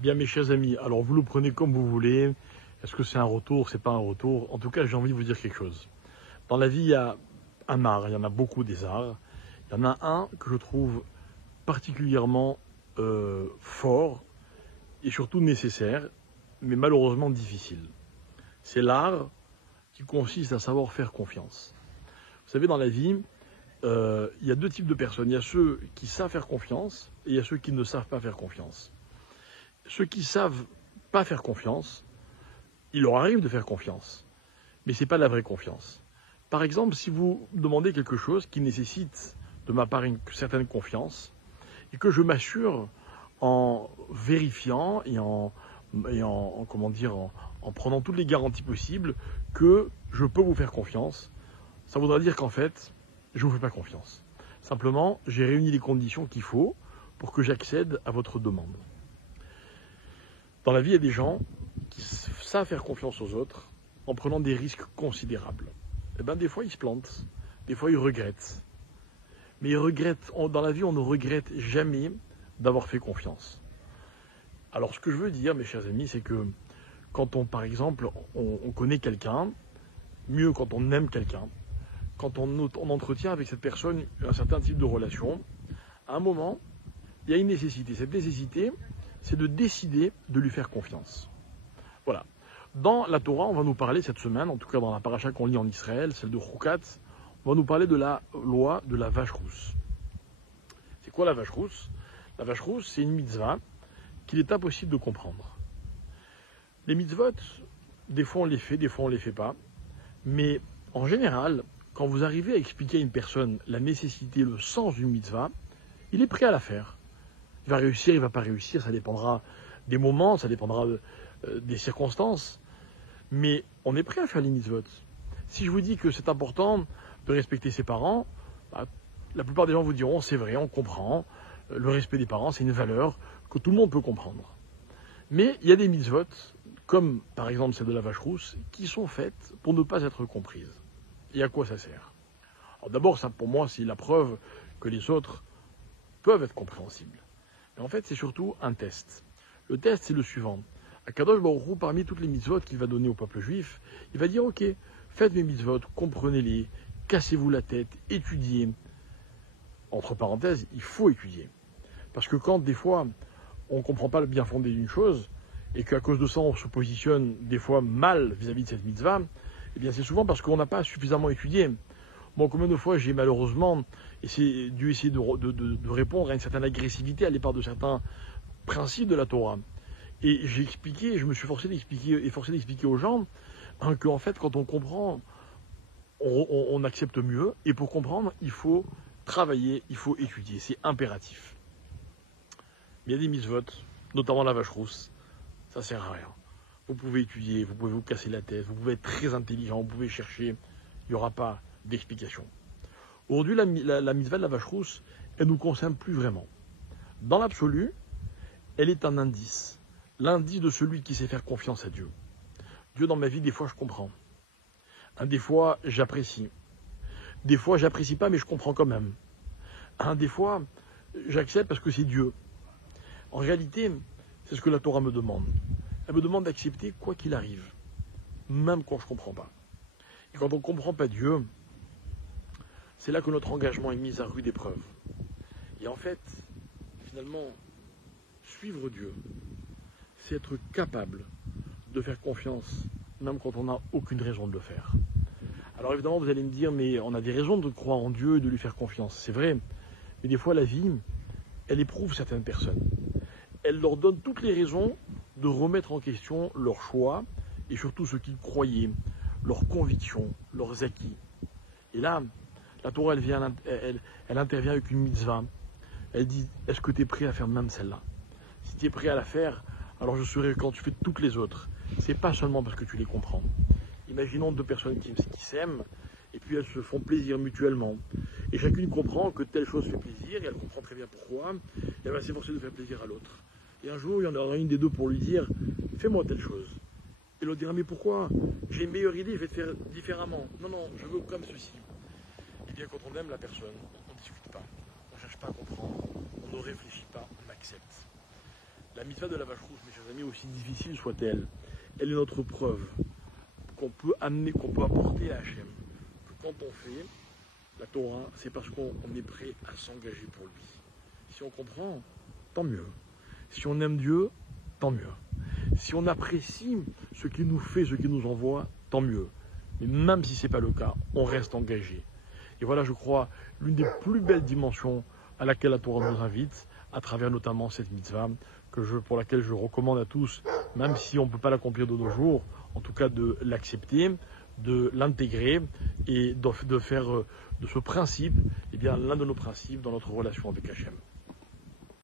Bien mes chers amis, alors vous le prenez comme vous voulez. Est-ce que c'est un retour, c'est pas un retour? En tout cas, j'ai envie de vous dire quelque chose. Dans la vie, il y a un art, il y en a beaucoup des arts. Il y en a un que je trouve particulièrement fort et surtout nécessaire, mais malheureusement difficile. C'est l'art qui consiste à savoir faire confiance. Vous savez, dans la vie, il y a deux types de personnes. Il y a ceux qui savent faire confiance et il y a ceux qui ne savent pas faire confiance. Ceux qui savent pas faire confiance, il leur arrive de faire confiance, mais ce n'est pas de la vraie confiance. Par exemple, si vous demandez quelque chose qui nécessite de ma part une certaine confiance, et que je m'assure en vérifiant et en prenant toutes les garanties possibles que je peux vous faire confiance, ça voudra dire qu'en fait, je ne vous fais pas confiance. Simplement, j'ai réuni les conditions qu'il faut pour que j'accède à votre demande. Dans la vie, il y a des gens qui savent faire confiance aux autres en prenant des risques considérables. Et bien, des fois, ils se plantent, des fois, ils regrettent. Mais dans la vie, on ne regrette jamais d'avoir fait confiance. Alors, ce que je veux dire, mes chers amis, c'est que quand par exemple, on connaît quelqu'un, mieux quand on aime quelqu'un, quand on entretient avec cette personne un certain type de relation, à un moment, il y a une nécessité. Cette nécessité, c'est de décider de lui faire confiance. Voilà. Dans la Torah, on va nous parler cette semaine, en tout cas dans la paracha qu'on lit en Israël, celle de Chukat, on va nous parler de la loi de la vache rousse. C'est quoi la vache rousse? La vache rousse, c'est une mitzvah qu'il est impossible de comprendre. Les mitzvot, des fois on les fait, des fois on les fait pas, mais en général, quand vous arrivez à expliquer à une personne la nécessité, le sens d'une mitzvah, il est prêt à la faire. Il va réussir, il ne va pas réussir, ça dépendra des moments, ça dépendra des circonstances. Mais on est prêt à faire les mitzvot. Si je vous dis que c'est important de respecter ses parents, la plupart des gens vous diront c'est vrai, on comprend. Le respect des parents, c'est une valeur que tout le monde peut comprendre. Mais il y a des mitzvot, comme par exemple celle de la vache rousse, qui sont faites pour ne pas être comprises. Et à quoi ça sert? Alors d'abord, ça pour moi, c'est la preuve que les autres peuvent être compréhensibles. Mais en fait, c'est surtout un test. Le test, c'est le suivant. Akadosh Baruch Hu, parmi toutes les mitzvot qu'il va donner au peuple juif, il va dire, ok, faites mes mitzvot, comprenez-les, cassez-vous la tête, étudiez. Entre parenthèses, il faut étudier. Parce que quand, des fois, on ne comprend pas le bien fondé d'une chose, et qu'à cause de ça, on se positionne des fois mal vis-à-vis de cette mitzvah, eh bien c'est souvent parce qu'on n'a pas suffisamment étudié. Bon, combien de fois j'ai malheureusement dû essayer de répondre à une certaine agressivité à l'égard de certains principes de la Torah. Et j'ai expliqué, je me suis forcé d'expliquer aux gens qu'en fait, quand on comprend, on accepte mieux. Et pour comprendre, il faut travailler, il faut étudier. C'est impératif. Mais il y a des mitzvot, notamment la vache rousse, ça sert à rien. Vous pouvez étudier, vous pouvez vous casser la tête, vous pouvez être très intelligent, vous pouvez chercher, il n'y aura pas d'explication. Aujourd'hui, la mitzvah de la vache rousse, elle ne nous concerne plus vraiment. Dans l'absolu, elle est un indice. L'indice de celui qui sait faire confiance à Dieu. Dieu, dans ma vie, des fois, je comprends. Des fois, j'apprécie. Des fois, j'apprécie pas, mais je comprends quand même. Des fois, j'accepte parce que c'est Dieu. En réalité, c'est ce que la Torah me demande. Elle me demande d'accepter quoi qu'il arrive, même quand je ne comprends pas. Et quand on ne comprend pas Dieu, c'est là que notre engagement est mis à rude épreuve. Et en fait, finalement, suivre Dieu, c'est être capable de faire confiance, même quand on n'a aucune raison de le faire. Alors évidemment, vous allez me dire, mais on a des raisons de croire en Dieu et de lui faire confiance. C'est vrai, mais des fois, la vie, elle éprouve certaines personnes. Elle leur donne toutes les raisons de remettre en question leurs choix et surtout ce qu'ils croyaient, leurs convictions, leurs acquis. Et là, la Torah, elle intervient avec une mitzvah. Elle dit, est-ce que tu es prêt à faire même celle-là? Si tu es prêt à la faire, alors je serai quand tu fais toutes les autres. C'est pas seulement parce que tu les comprends. Imaginons deux personnes qui s'aiment, et puis elles se font plaisir mutuellement. Et chacune comprend que telle chose fait plaisir, et elle comprend très bien pourquoi, et elle va s'efforcer de faire plaisir à l'autre. Et un jour, il y en aura une des deux pour lui dire, fais-moi telle chose. Et l'autre dira, mais pourquoi? J'ai une meilleure idée, je vais te faire différemment. Non, non, je veux comme ceci. Et bien, quand on aime la personne, on ne discute pas, on ne cherche pas à comprendre, on ne réfléchit pas, on accepte. La mitzvah de la vache rouge, mes chers amis, aussi difficile soit-elle, elle est notre preuve qu'on peut amener, qu'on peut apporter à Hachem. Que quand on fait la Torah, c'est parce qu'on est prêt à s'engager pour lui. Si on comprend, tant mieux. Si on aime Dieu, tant mieux. Si on apprécie ce qu'il nous fait, ce qu'il nous envoie, tant mieux. Mais même si ce n'est pas le cas, on reste engagé. Et voilà, je crois, l'une des plus belles dimensions à laquelle la Torah nous invite, à travers notamment cette mitzvah, pour laquelle je recommande à tous, même si on ne peut pas l'accomplir de nos jours, en tout cas de l'accepter, de l'intégrer et de faire de ce principe, eh bien, l'un de nos principes dans notre relation avec Hachem.